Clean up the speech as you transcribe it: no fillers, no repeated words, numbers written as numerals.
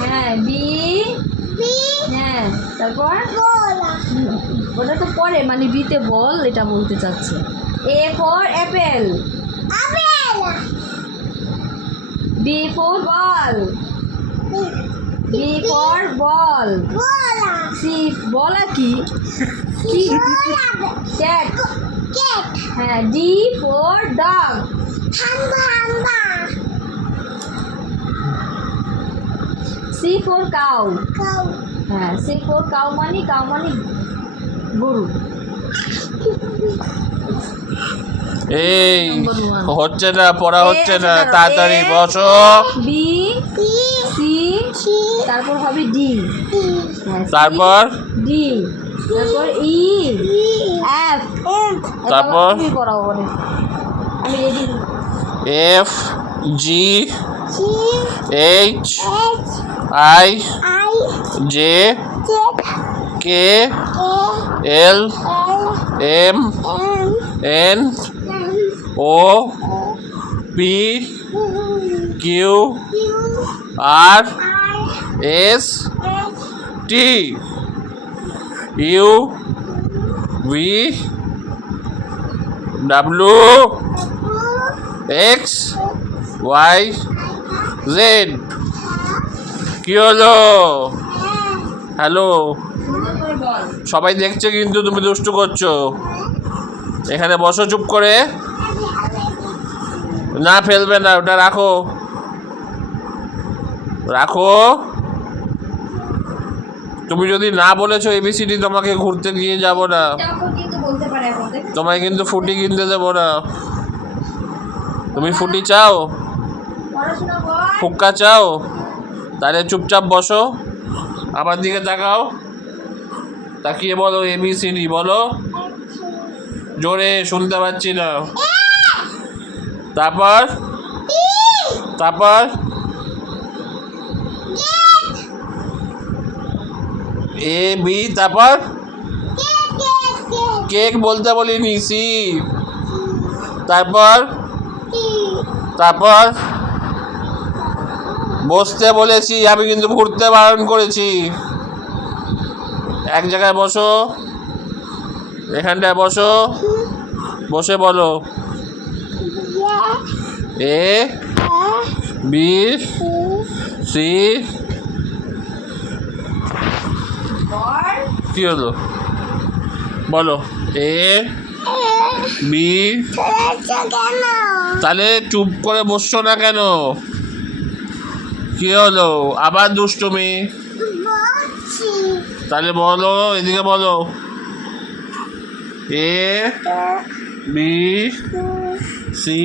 হ্যাঁ বি, হ্যাঁ তারপর ওটা তো পরে মানে বিতে বল এটা বলতে চাচ্ছে। A for apple, B for ball, B for ball, C বলা কি কি ক্যাট, হ্যাঁ D for dog, C for cow, হ্যাঁ সি ফর কাউ মানে গরু। এই হচ্ছে না, পড়া হচ্ছে না, তাড়াতাড়ি বসো। বি সি তারপর হবে ডি, তারপর ডি তারপর ই এফ, তারপর তুমি পড়াবো বলে আমি ready. F G H I J K L M N O P Q R S T U V W X Y Z. কি হলো? হ্যালো, সবাই দেখছে কিন্তু তুমি দুষ্টু করছো। এখানে বসো চুপ করে, না ফেলবে না, ওটা রাখো রাখো। তুমি যদি না বলেছো এবিসিডি তোমাকে ঘুরতে নিয়ে যাব না, তোমায় কিন্তু ফুটি কিনতে দেবো না। তুমি ফুটি চাও, ফুক্কা চাও, তাহলে চুপচাপ বসো, আমার দিকে তাকাও, তাকিয়ে বলো এবিসিডি বলো, জোরে শুনতে পাচ্ছি না। তারপর তারপর এ বি, তারপর কেক বলতে বলিনি, সি, তারপর তারপর বসতে বলেছি আমি, কিন্তু ঘুরতে বারণ করেছি। এক জায়গায় বসো, এখানটায় বসো, বসে বলো এ বি সি। কি হলো বলো এ বি, তাহলে চুপ করে বসছো না কেন? কি হলো আবার দুষ্টুমি? তাহলে বলো, এদিকে বলো এ বি সি